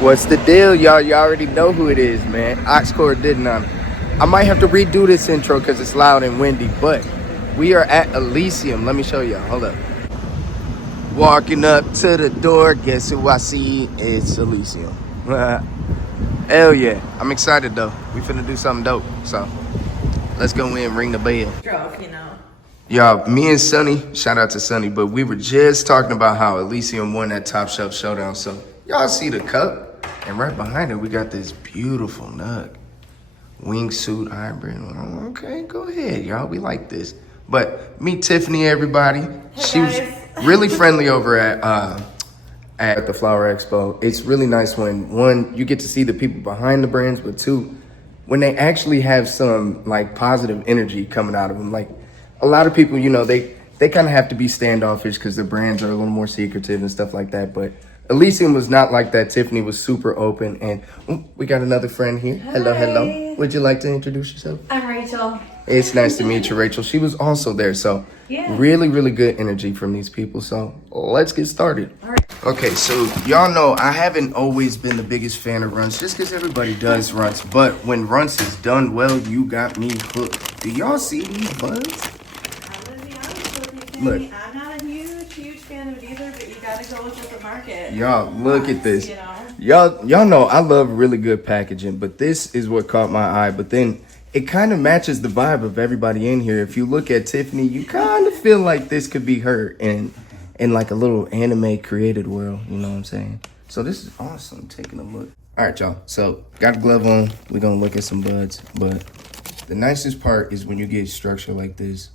What's the deal, y'all? You already know who it is, man. TheAuxCordDon. I might have to redo this intro because it's loud and windy, but we are at Elysium. Let me show y'all. Hold up. Walking up to the door, guess who I see? It's Elysium. Hell yeah. I'm excited, though. We finna do something dope, so let's go in and ring the bell. Drove, you know. Y'all, me and Sonny, shout out to Sonny, but we were just talking about how Elysium won that Top Shelf Showdown. So y'all see the cup, and right behind it, we got this beautiful nug. Wingsuit hybrid. Okay, go ahead, y'all. We like this. But meet Tiffany, everybody. Hey, she was really friendly over at the Flower Expo. It's really nice when, one, you get to see the people behind the brands, but two, when they actually have some like positive energy coming out of them. Like, a lot of people, you know, they kind of have to be standoffish because their brands are a little more secretive and stuff like that. But Elysium was not like that. Tiffany was super open. And we got another friend here. Hi. Hello, hello. Would you like to introduce yourself? I'm Rachel. It's nice to meet you, Rachel. She was also there. So really, really good energy from these people. So let's get started. All right. Okay, so y'all know I haven't always been the biggest fan of runts just because everybody does runts. But when runts is done well, you got me hooked. Do y'all see these buds? Look. I'm not a huge fan of it either, but you gotta go with the market. Y'all, look at this. You know? Y'all know I love really good packaging, but this is what caught my eye. But then it kind of matches the vibe of everybody in here. If you look at Tiffany, you kind of feel like this could be her in like a little anime created world. You know what I'm saying? So this is awesome. Taking a look. All right, y'all. So got a glove on. We're gonna look at some buds. But the nicest part is when you get structure like this.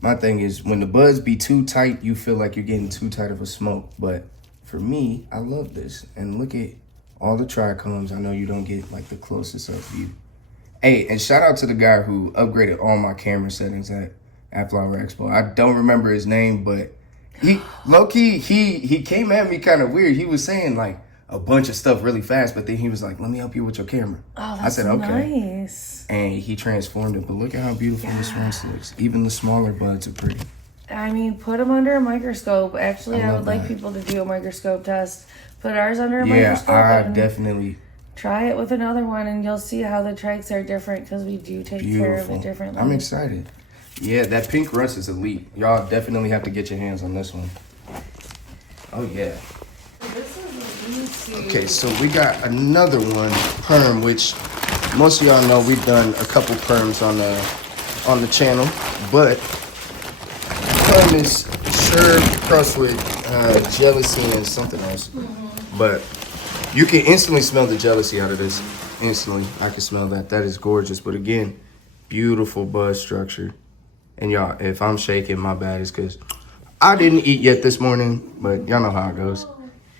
My thing is when the buds be too tight, you feel like you're getting too tight of a smoke. But for me, I love this. And look at all the trichomes. I know you don't get like the closest up view. Hey, and shout out to the guy who upgraded all my camera settings at Flower Expo. I don't remember his name, but he low-key, he came at me kind of weird. He was saying like a bunch of stuff really fast, but then he was like, let me help you with your camera. Oh, that's I said, okay. nice. And he transformed it, but look at how beautiful this runce looks. Even the smaller buds are pretty. I mean, put them under a microscope. Actually, I would like that. people to do a microscope test. Put ours under a Yeah, microscope. I and definitely. try it with another one, and you'll see how the trikes are different because we do take care of it differently. I'm excited. Yeah, that pink runce is elite. Y'all definitely have to get your hands on this one. Oh, yeah. This is easy. Okay, so we got another one, perm, which most of y'all know we've done a couple perms on the channel, but perm is served crust with jealousy and something else. But you can instantly smell the jealousy out of this. Instantly, I can smell that. That is gorgeous. But again, beautiful bud structure. And y'all, if I'm shaking, my bad is because I didn't eat yet this morning, but y'all know how it goes.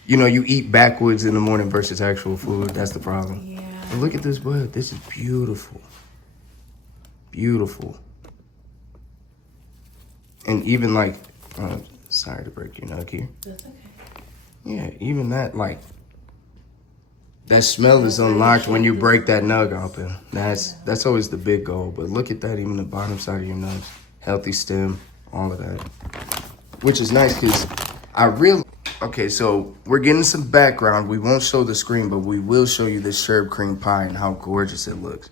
You know, you eat backwards in the morning versus actual food. That's the problem. Yeah. But look at this bud. This is beautiful. Beautiful. And even like, sorry to break your nug here. That's okay. Yeah, even that, like, that smell is unlocked when you break that nug open. That's always the big goal. But look at that, even the bottom side of your nug. Healthy stem, all of that. Which is nice because I really... Okay, so we're getting some background. We won't show the screen, but we will show you this sherbet cream pie and how gorgeous it looks.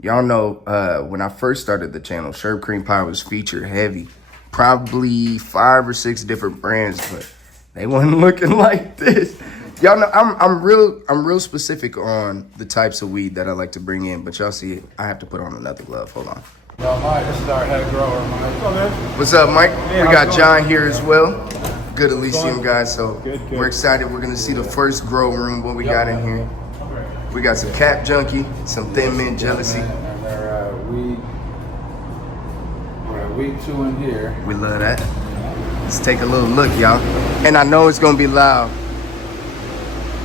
Y'all know when I first started the channel, sherbet cream pie was feature heavy. Probably 5 or 6 different brands, but they wasn't looking like this. Y'all know I'm real specific on the types of weed that I like to bring in, but y'all see it. I have to put on another glove. Hold on. Well, Mike, this is our head grower, Mike. Hello, man. What's up, Mike? Hey, We how's got it John going? here as well. Good Elysium going? guys, so Good. we're excited. We're gonna see the first grow room, what we got in here. We got some Cap Junkie, some Thin Mint Jealousy. And they're weed 2 in here. We love that. Let's take a little look, y'all. And I know it's gonna be loud.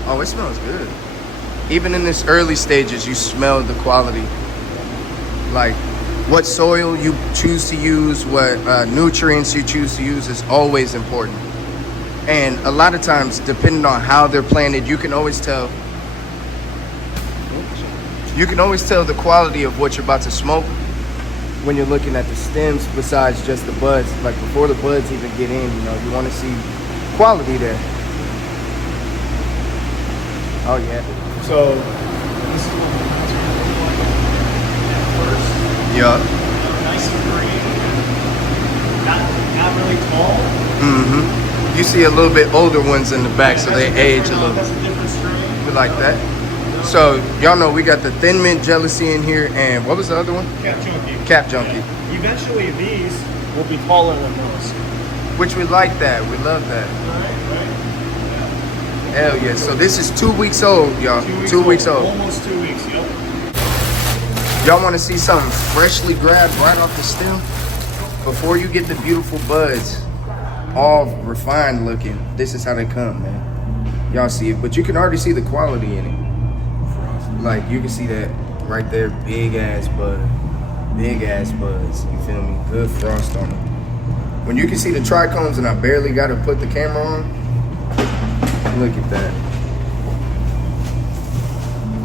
Oh, it smells good. Even in this early stages, you smell the quality. Like, what soil you choose to use, what nutrients you choose to use is always important. And a lot of times, depending on how they're planted, you can always tell the quality of what you're about to smoke when you're looking at the stems besides just the buds. Like before the buds even get in, you know, you want to see quality there. Oh yeah. So this is what it's going to look like at first. Yeah. Nice and green. Not really tall. Mm-hmm. You see a little bit older ones in the back, so they age a little. That's a different strain. We like that. So y'all know we got the Thin Mint Jealousy in here, and what was the other one? Cap Junkie. Cap Junkie. Yeah. Eventually these will be taller than those. Which we like that. We love that. Right. Hell yeah. So this is 2 weeks old, y'all. 2 weeks old. Almost 2 weeks, yep. Y'all want to see something freshly grabbed right off the stem? Before you get the beautiful buds, all refined looking, this is how they come, man. Y'all see it, but you can already see the quality in it. Like, you can see that right there, big ass bud. Big ass buds, you feel me? Good frost on them. When you can see the trichomes and I barely got to put the camera on, look at that.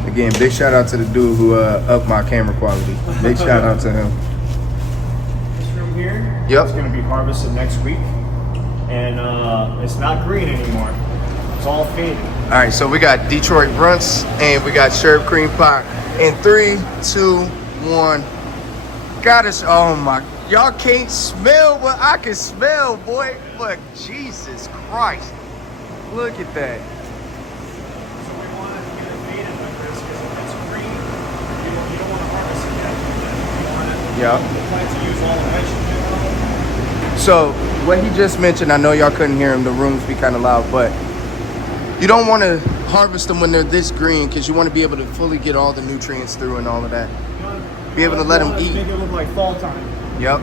Again, big shout out to the dude who upped my camera quality. Big shout out to him. This room here Yep. is going to be harvested next week. And it's not green anymore. It's all faded. All right, so we got Detroit Runts and we got Sherbet Cream Pie. In 3, 2, 1. Got us. Oh my. Y'all can't smell what I can smell, boy. But Jesus Christ. Look at that. So we want to get it faded like this because if it's green, you don't want to harvest it yet. You want the plant to use all the nitrogen. So what he just mentioned, I know y'all couldn't hear him. The rooms be kind of loud, but you don't want to harvest them when they're this green because you want to be able to fully get all the nutrients through and all of that. Be able to let them eat. Make it look like fall time. Yep.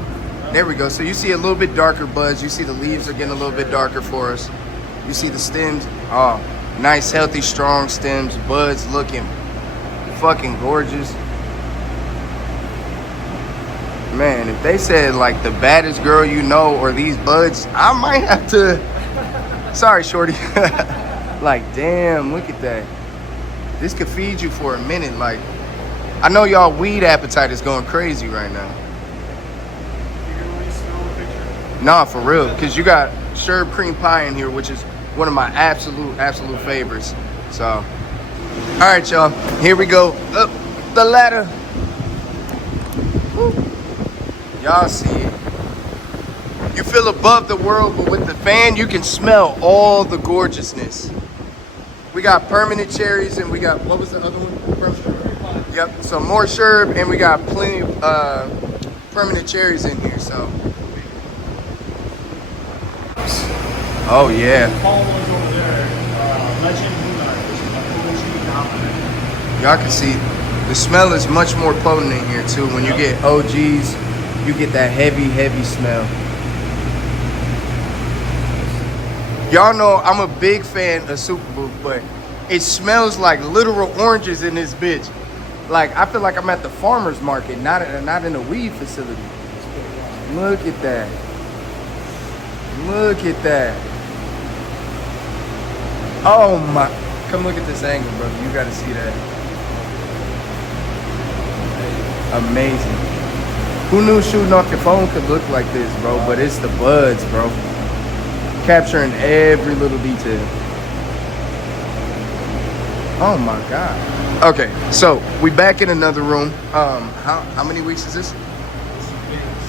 There we go. So you see a little bit darker buds. You see the leaves are getting a little bit darker for us. You see the stems. Oh, nice, healthy, strong stems. Buds looking fucking gorgeous. Man, if they said like the baddest girl you know or these buds, I might have to. Sorry, shorty. Like, damn, look at that. This could feed you for a minute. Like, I know y'all weed appetite is going crazy right now. Nah, for real, because you got Sherbet Cream Pie in here, which is one of my absolute favorites. So, all right, y'all, here we go. Up the ladder. Woo. Y'all see it. You feel above the world, but with the fan, you can smell all the gorgeousness. We got permanent cherries, and we got, what was the other one? Yep, so more sherb, and we got plenty of permanent cherries in here, so. Oh, yeah. Tall ones over there, Legend Lunar, which is a OG dominant. Y'all can see the smell is much more potent in here, too. When you get OGs, you get that heavy smell. Y'all know I'm a big fan of Superbooth, but it smells like literal oranges in this bitch. Like, I feel like I'm at the farmer's market, not in a weed facility. Look at that. Look at that. Oh my. Come look at this angle, bro. You gotta see that. Amazing. Who knew shooting off your phone could look like this, bro? But it's the buds, bro. Capturing every little detail. Oh my God. Okay, so we back in another room. How many weeks is this?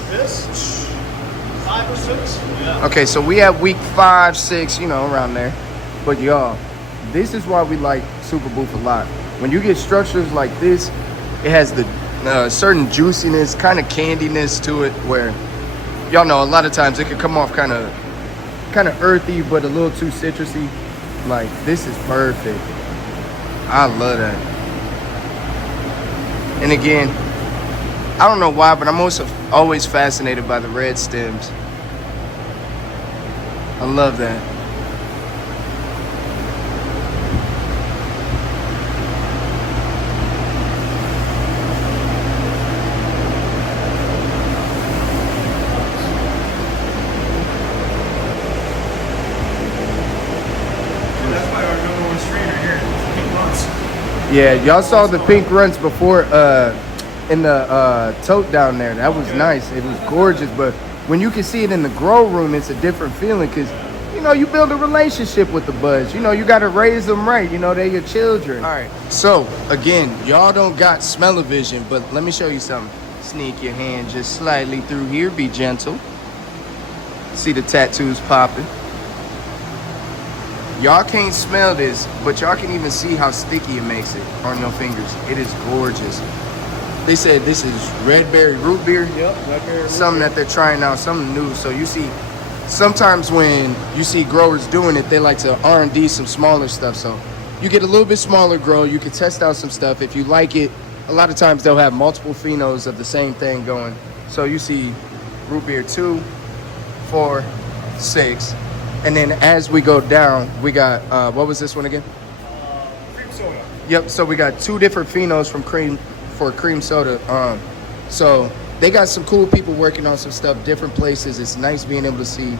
This? 5 or 6? Yeah. Okay, so we have week 5, 6, you know, around there. But y'all, this is why we like Superbooth a lot. When you get structures like this, it has the certain juiciness, kind of candiness to it, where y'all know a lot of times it can come off kind of earthy, but a little too citrusy. Like, this is perfect. I love that. And again, I don't know why, but I'm also always fascinated by the red stems. I love that. Yeah, y'all saw the pink runs before in the tote down there. That was nice. It was gorgeous. But when you can see it in the grow room, it's a different feeling because, you you build a relationship with the buds. You got to raise them right. They're your children. All right. So, again, y'all don't got smell-o-vision, but let me show you something. Sneak your hand just slightly through here. Be gentle. See the tattoos popping. Y'all can't smell this, but y'all can even see how sticky it makes it on your fingers. It is gorgeous. They said this is red berry root beer. Yep, red berry root something beer. that they're trying out, something new. So you see, sometimes when you see growers doing it, they like to R&D some smaller stuff. So you get a little bit smaller grow. You can test out some stuff. If you like it, a lot of times they'll have multiple phenos of the same thing going. So you see root beer 2, 4, 6. And then as we go down, we got, what was this one again? Cream soda. Yep, so we got 2 different phenos from cream soda. So they got some cool people working on some stuff, different places. It's nice being able to see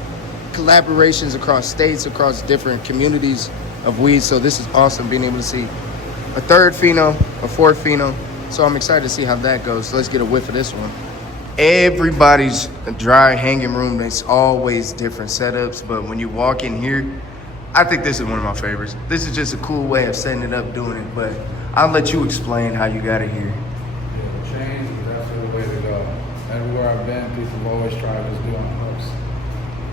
collaborations across states, across different communities of weed. So this is awesome being able to see a 3rd pheno, a 4th pheno. So I'm excited to see how that goes. So let's get a whiff of this one. Everybody's dry hanging room, there's always different setups, but when you walk in here, I think this is one of my favorites. This is just a cool way of setting it up, doing it, but I'll let you explain how you got it here. Yeah, the chains is definitely the way to go. Everywhere I've been, people have always tried us doing hooks.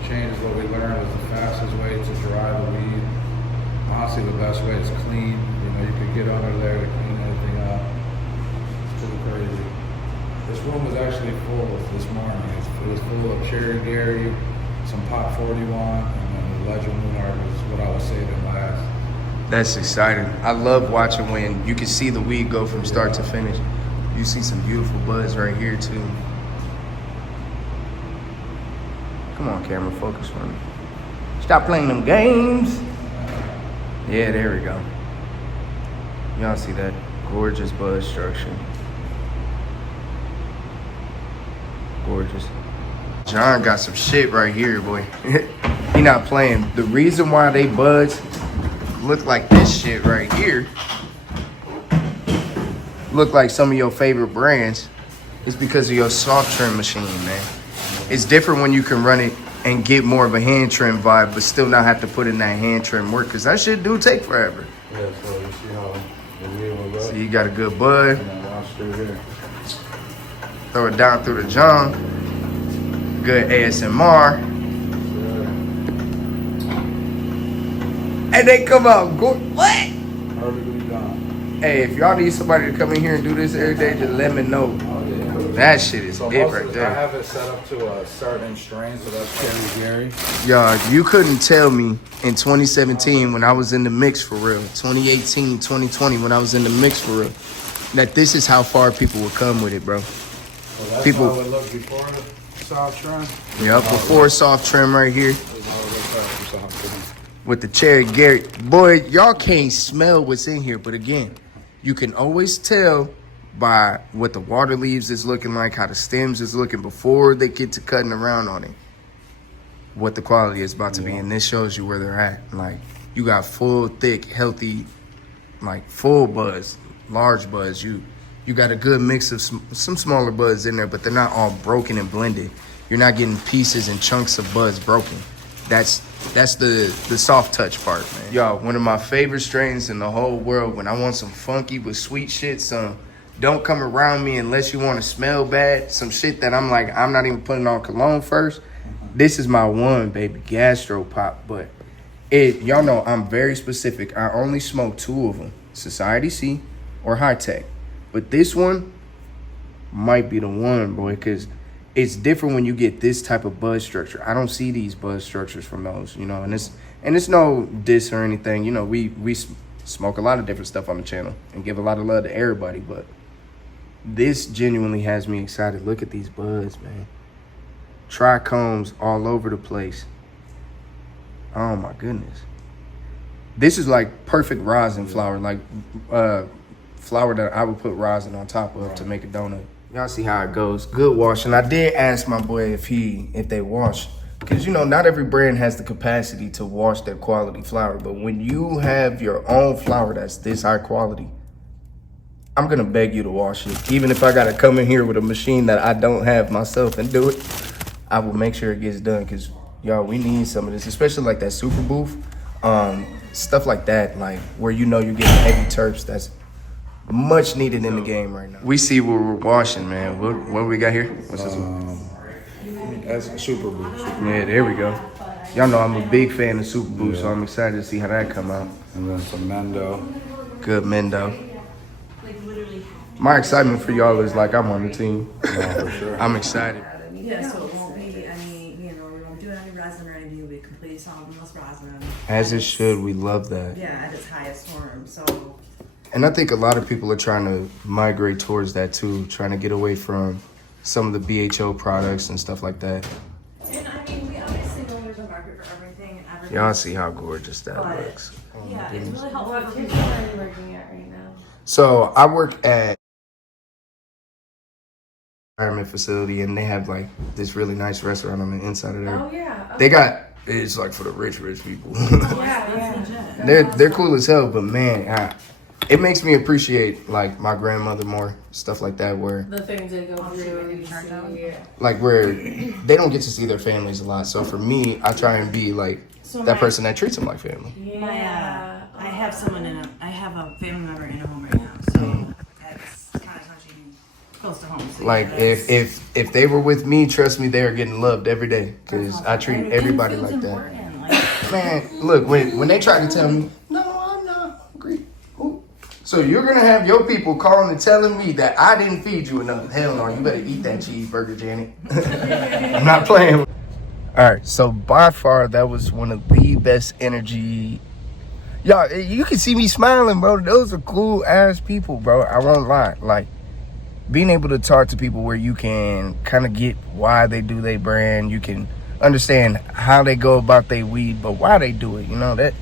Chain is what we learned is the fastest way to dry the weed. Honestly, the best way is clean. You could get under there to clean everything up. It's pretty crazy. This room was actually full this morning. It was full of Cherry Gary, some Pot 41, and then the Legend Moonheart was what I was saving last. That's exciting. I love watching when you can see the weed go from start to finish. You see some beautiful buds right here too. Come on, camera, focus for me. Stop playing them games. Yeah, there we go. Y'all see that gorgeous bud structure. Gorgeous. John got some shit right here, boy. He not playing. The reason why they buds look like this shit right here, look like some of your favorite brands, is because of your soft trim machine, man. It's different when you can run it and get more of a hand trim vibe, but still not have to put in that hand trim work, because that shit do take forever. Yeah, so you see how the wheel will So go. you got a good bud. And then wash through here. Throw it down through the John. Good ASMR. And they come out good. What? Perfectly done. Hey, if y'all need somebody to come in here and do this every day, just let me know. Oh, yeah. That shit is So it most right of I there. have it set up to a certain strain, so that's Cherry Gary. Y'all, you couldn't tell me in 2017 when I was in the mix for real, 2018, 2020 when I was in the mix for real, that this is how far people would come with it, bro. So that's People- how it looked before the soft trim. Yep, before soft trim right here This is how it looks after soft trim. with the Cherry Gary. Boy, y'all can't smell what's in here, but again, you can always tell by what the water leaves is looking like, how the stems is looking before they get to cutting around on it, what the quality is about to be. And this shows you where they're at. Like, you got full, thick, healthy, like full buds, large buds. You got a good mix of some smaller buds in there, but they're not all broken and blended. You're not getting pieces and chunks of buds broken. That's the soft touch part, man. Y'all, one of my favorite strains in the whole world when I want some funky with sweet shit, some don't come around me unless you want to smell bad, some shit that I'm like, I'm not even putting on cologne first. This is my one, baby, Gastro Pop. But y'all know I'm very specific. I only smoke 2 of them, Society C or High Tech. But this one might be the one, boy, because it's different when you get this type of bud structure. I don't see these bud structures from those, and it's no diss or anything. We smoke a lot of different stuff on the channel and give a lot of love to everybody, but this genuinely has me excited. Look at these buds, man. Trichomes all over the place. Oh my goodness. This is like perfect rosin flour, like flour that I would put rosin on top of to make a donut. Y'all see how it goes. Good washing. I did ask my boy if they wash, because not every brand has the capacity to wash their quality flour, but when you have your own flour that's this high quality, I'm gonna beg you to wash it. Even if I gotta come in here with a machine that I don't have myself and do it, I will make sure it gets done, because Y'all, we need some of this, especially like that super booth. Stuff like that, like where you know you're getting heavy terps. That's much needed in the game right now. We see what we're washing, man. What we got here? What's this one? That's a super boost. Yeah, there we go. Y'all know I'm a big fan of super boost, so I'm excited to see how that come out. And then some Mendo. Good Mendo. My excitement for y'all is like I'm on the team. No, for sure. I'm excited. Yeah, so it won't be any, we won't do any resin or anything. It'll be completely solventless resin. As it should. We love that. Yeah, at its highest form. So. And I think a lot of people are trying to migrate towards that too, trying to get away from some of the BHO products and stuff like that. And I mean, we obviously know there's a market for everything and everything. Y'all see how gorgeous that But, looks. yeah, it's really helpful. What kitchen are you working at right now? So I work at retirement facility, and they have like this really nice restaurant on the inside of there. Oh yeah. Okay. They got it's like for the rich people. Yeah. they're cool as hell, but man, it makes me appreciate like my grandmother more, stuff like that, where The things they go through and you see. like where they don't get to see their families a lot. So for me, I try and be like that person that treats them like family. Yeah. I have I have a family member in a home right now, so that's kind of touching close to home. So Like yeah, that's- if they were with me, trust me, they are getting loved every day because I treat and it everybody feels like that. important, like, Man, look, when they tried to tell me, no, I'm not hungry. Who? So you're gonna have your people calling and telling me that I didn't feed you enough. Hell no, you better eat that cheeseburger, Janet. I'm not playing. All right, so by far that was one of the best energy. Y'all, you can see me smiling, bro. Those are cool ass people, bro. I won't lie. Like being able to talk to people where you can kind of get why they do their brand, you can understand how they go about their weed, but why they do it. You know that.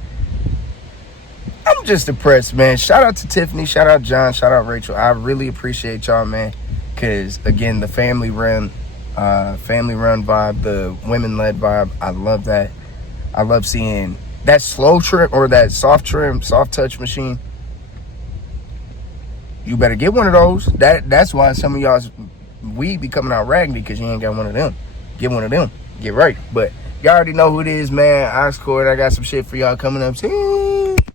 I'm just impressed, man. Shout out to Tiffany, shout out John, shout out Rachel. I really appreciate y'all, man. Cause again, the family run vibe, the women led vibe. I love that. I love seeing that slow trim or that soft touch machine. You better get one of those. That's why some of y'all's weed be coming out raggedy because you ain't got one of them. Get one of them. Get right. But y'all already know who it is, man. TheAuxCord. I got some shit for y'all coming up soon.